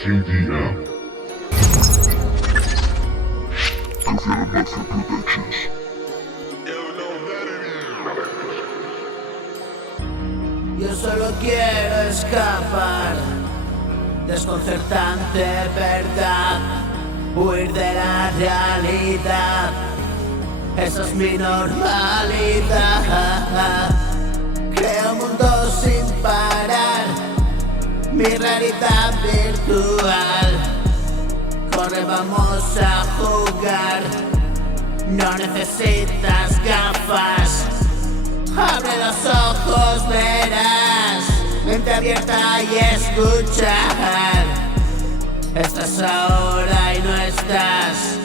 KDM. Confirm Mafia Productions. Yo solo quiero escapar, desconcertante verdad, huir de la realidad, esa es mi normalidad. Creo un mundo sin parar, mi realidad virtual. Corre, vamos a jugar, no necesitas gafas. Abre los ojos, verás, mente abierta y escuchar. Estás ahora y no estás,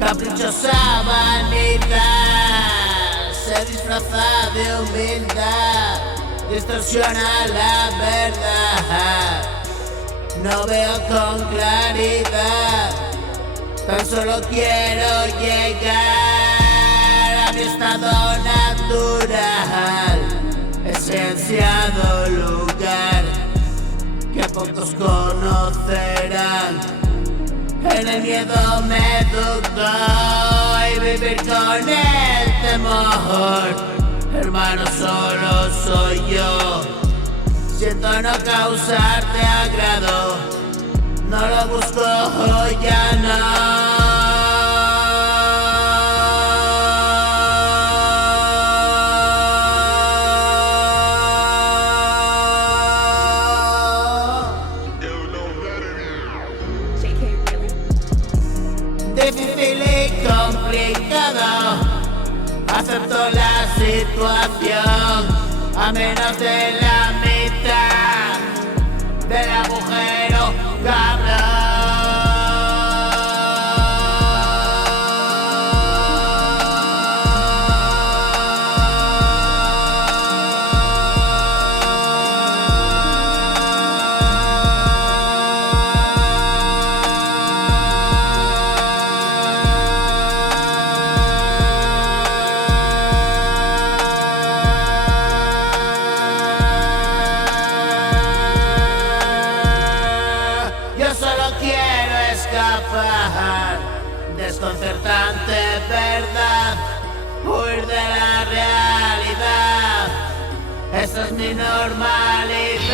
caprichosa vanidad se disfraza de humildad, distorsiona la verdad. No veo con claridad, tan solo quiero llegar a mi estado natural, ese ansiado lugar que pocos conocerán. En el miedo me educo y vivir con el temor. Hermano, solo soy yo, siento no causarte agrado, no lo busco, ya no. Difícil y complicado, acepto la situación, a menos de la mitad del agujero, cabrón. Quiero escapar, desconcertante verdad, huir de la realidad, esa es mi normalidad.